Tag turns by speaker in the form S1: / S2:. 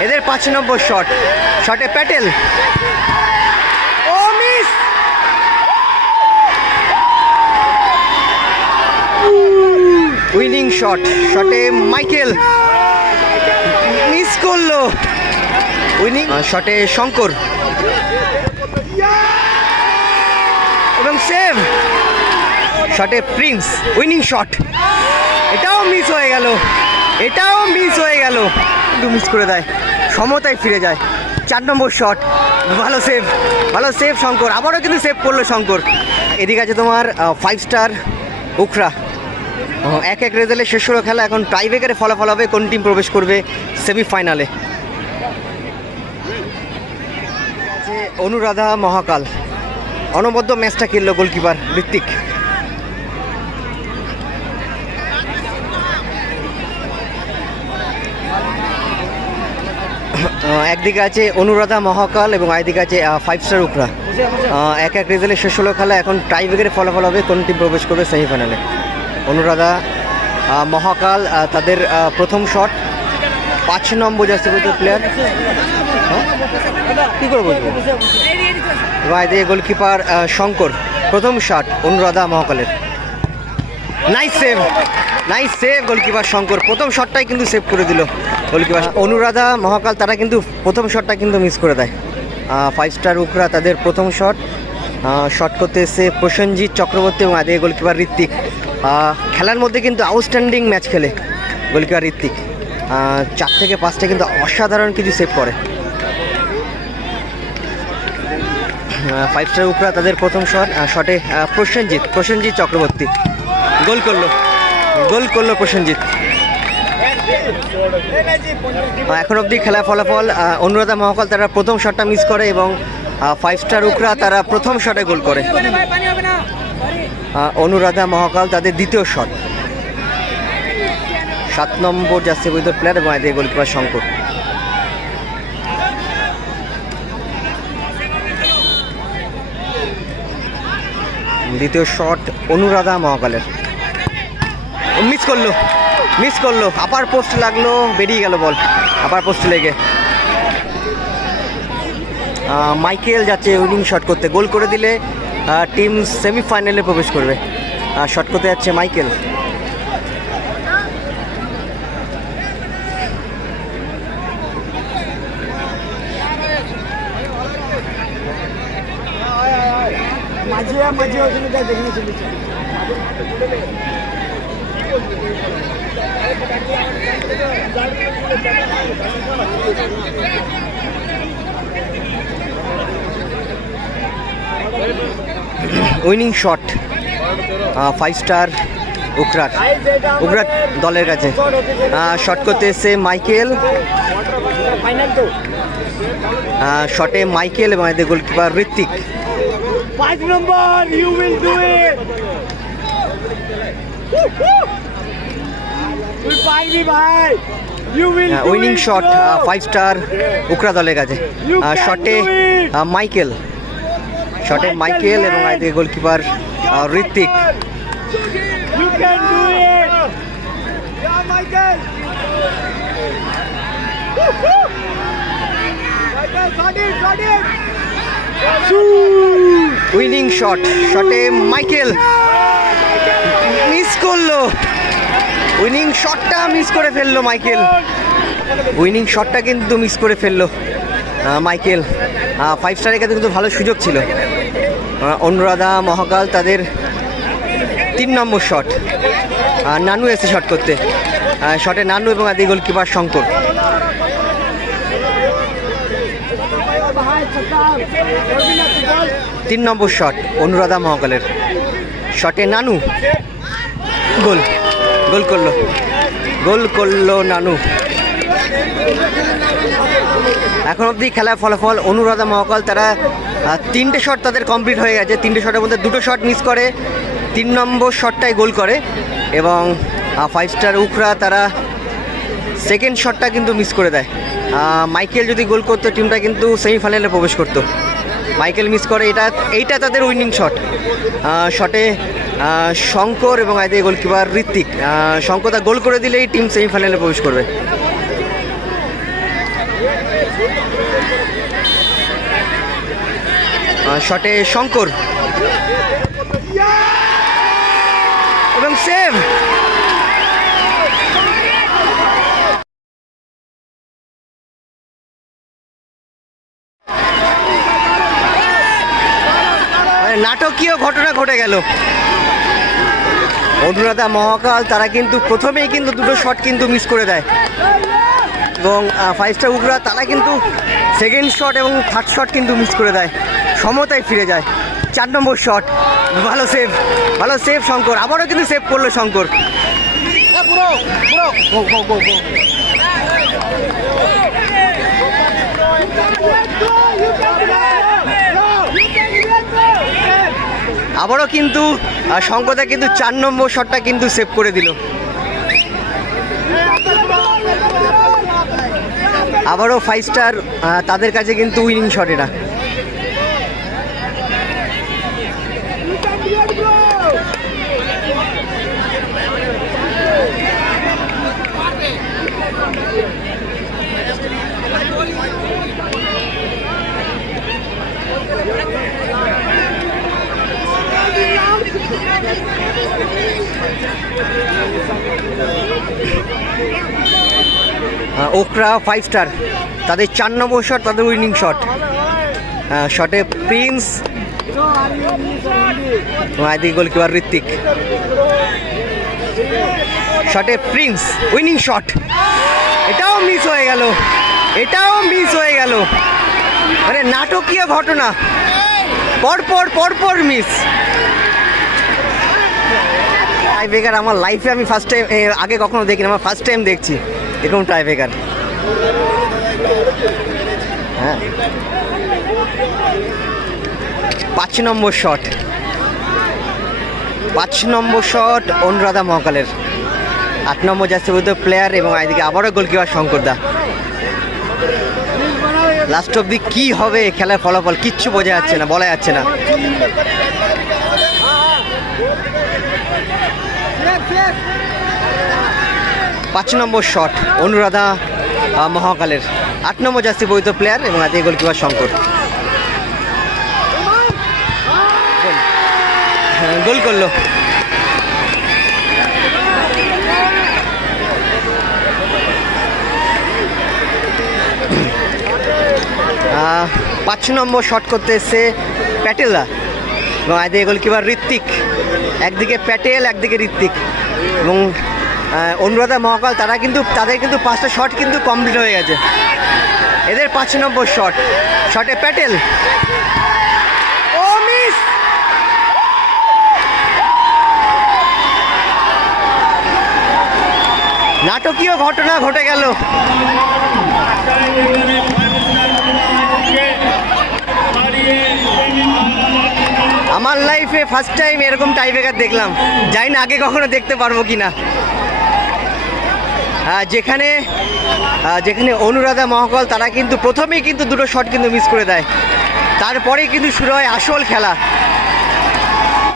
S1: এদের পাঁচ নম্বর শট। শটে প্যাটেল। ও উইনিং শট। শটে মাইকেল। মিস করল। উইনিং শটে শঙ্কর। এবং সেভ। শটে প্রিন্স। Winning shot. এটাও মিস হয়ে গেল। এটাও মিস হয়ে গেল। একটু মিস করে দেয়। সমতায় ফিরে যায়। চার নম্বর শট ভালো সেভ ভালো সেভ শঙ্কর, আবারও কিন্তু সেভ করল শঙ্কর। এদিকে আছে তোমার ফাইভ স্টার উখরা এক এক রেজাল্টে শেষ হলো খেলা, এখন টাইব্রেকারে ফলাফল হবে, কোন টিম প্রবেশ করবে সেমিফাইনালে অনুরাধা মহাকাল। অনবদ্য ম্যাচটা খেললো গোলকিপার ঋত্বিক। একদিকে আছে অনুরাধা মহাকাল এবং একদিকে আছে ফাইভ স্টার উকরা এক এক রেজাল্টে শেষ হলো খেলা, এখন টাই ব্রেকারে ফলাফল হবে, কোন টিম প্রবেশ করবে সেমিফাইনালে অনুরাধা মহাকাল তাদের প্রথম শট পাঁচ নম্বর জার্সি প্লেয়ার কী করে বলব? এবং গোলকিপার শঙ্কর, প্রথম শট অনুরাধা মহাকালের। Nice save nice save goalkeeper Shankar প্রথম শটটাই কিন্তু সেভ করে দিল গোলকিপার অনুরাধা মহাকাল তারা কিন্তু প্রথম শটটা কিন্তু মিস করে দেয়। ফাইভ স্টার উকরা তাদের প্রথম শট শট করতে এসে প্রসেনজিৎ চক্রবর্তী এবং আদিকে গোলকিপার ঋত্বিক। খেলার মধ্যে কিন্তু আউটস্ট্যান্ডিং ম্যাচ খেলে গোলকিপার ঋত্বিক। চার থেকে পাঁচটা কিন্তু অসাধারণ কিছু সেভ করে। ফাইভ স্টার উপরা তাদের প্রথম শট শটে প্রসেনজিৎ প্রসেনজিৎ চক্রবর্তী। গোল করল। গোল করল প্রসেনজিৎ। এখন অবধি খেলা ফলাফল অনুরাধা মহাকাল তারা প্রথম শটটা মিস করে এবং ফাইভ স্টার উকরা তারা প্রথম শটে গোল করে। অনুরাধা মহাকাল তাদের দ্বিতীয় শট সাত নম্বর জার্সি বৈধ প্লেয়ার এবং এদের গোলকিপার শঙ্কর। দ্বিতীয় শট অনুরাধা মহাকালের। মিস করল মিস করল। আপার পোস্ট লাগল, বেরিয়ে গেল বল আপার পোস্ট লেগে। মাইকেল যাচ্ছে উইনিং শট করতে। গোল করে দিলে টিম সেমিফাইনালে প্রবেশ করবে। শট করতে যাচ্ছে মাইকেল
S2: মাঝে মাঝে ওখানে দেখে চলেছে
S1: উইনিং শট ফাইভ স্টার উকরার উকরার দলের কাছে। শট করতে এসে মাইকেল। শটে মাইকেল এবং এদের গোলকিপার ঋত্বিক।
S2: তুই ভাই
S1: winning shot five star Ukhra দলের কাছে। শটে মাইকেল শটে মাইকেল এবং এদের গোলকিপার ঋত্বিক উইনিং শট শটে মাইকেল মিস করল। উইনিং শটটা মিস করে ফেলল মাইকেল। উইনিং শটটা কিন্তু মিস করে ফেলল মাইকেল। ফাইভ স্টারের কাছে কিন্তু ভালো সুযোগ ছিল। অনুরাধা, মহাকাল তাদের তিন নম্বর শট নানু এসে শট করতে। শটে নানু এবং আদি গোলকিপার শঙ্কর। তিন নম্বর শট অনুরাধা, মহাকালের। শটে নানু গোল গোল করল। গোল করল নানু। এখন অবধি খেলার ফলাফল অনুরাধা মহাকাল, তারা তিনটে শট তাদের কমপ্লিট হয়ে গেছে। তিনটে শটের মধ্যে দুটো শট মিস করে, তিন নম্বর শটটাই গোল করে এবং ফাইভ স্টার উখরা তারা সেকেন্ড শটটা কিন্তু মিস করে দেয়। মাইকেল যদি গোল করতো টিমটা কিন্তু সেমিফাইনালে প্রবেশ করতো। মাইকেল মিস করে, এটা, এইটা তাদের উইনিং শট শটে শঙ্কর এবং এদের গোলকিপার ঋত্বিক। শঙ্কর গোল করে দিলেই টিম সেমিফাইনালে প্রবেশ করবে। শটে শঙ্কর। এবং সেভ নাটকীয় ঘটনা ঘটে গেল। অনুরাধা মহাকাল, তারা কিন্তু প্রথমেই কিন্তু দুটো শট কিন্তু মিস করে দেয়। এবং ফাইভ স্টার উগরা তারা কিন্তু সেকেন্ড শট এবং থার্ড শট কিন্তু মিস করে দেয়। সমতায় ফিরে যায়। চার নম্বর শট ভালো সেভ ভালো সেভ শঙ্কর। আবারও কিন্তু সেভ করল শঙ্কর। আবারও কিন্তু শঙ্কদা কিন্তু চার নম্বর শটটা কিন্তু সেভ করে দিল। আবারও ফাইভ স্টার তাদের কাছে কিন্তু উইনিং শট এটা ওকরা ফাইভ স্টার তাদের চার নম্বর শট তাদের উইনিং শট শটে প্রিন্স এদিকে গোলকিপার ঋত্বিক। শটে প্রিন্স উইনিং শট এটাও মিস হয়ে গেল। এটাও মিস হয়ে গেল। মানে নাটকীয় ঘটনা। পরপর পরপর মিস আমার লাইফে আমি ফার্স্ট টাইম আগে কখনো দেখিনি, আমার ফার্স্ট টাইম দেখছি। এরকম টাই ব্রেকার হ্যাঁ। পাঁচ নম্বর শট পাঁচ নম্বর শট অনুরাধা মহাকালের। আট নম্বর যাচ্ছে বুদ্ধ প্লেয়ার এবং এদিকে আবারও গোলকিপার শঙ্করদা লাস্ট অব্দি কি হবে খেলার ফলাফল কিচ্ছু বোঝা যাচ্ছে না, বলা যাচ্ছে না। পাঁচ নম্বর শট অনুরাধা মহাকালের আট নম্বর যাচ্ছে বৈধ প্লেয়ার এবং এদিকে গোলকিপার শঙ্কর। গোল। হ্যাঁ, করল। পাঁচ নম্বর শট করতে এসছে প্যাটেলরা এবং এদিকে গোলকিপার ঋত্বিক। একদিকে প্যাটেল একদিকে ঋত্বিক। এবং অনুরাধা মহাকাল, তারা কিন্তু, তাদের কিন্তু পাঁচটা শট কিন্তু কমপ্লিট হয়ে গেছে। এদের পাঁচ নম্বর শট শটে প্যাটেল। ও মিস নাটকীয় ঘটনা ঘটে গেল। আমার লাইফে ফার্স্ট টাইম এরকম টাইব্রেকার দেখলাম। জানি না, আগে কখনো দেখতে পারব কি না যেখানে যেখানে অনুরাধা মহাকল, তারা কিন্তু প্রথমেই কিন্তু দুটো শট কিন্তু মিস করে দেয়। তারপরেই কিন্তু শুরু হয় আসল খেলা।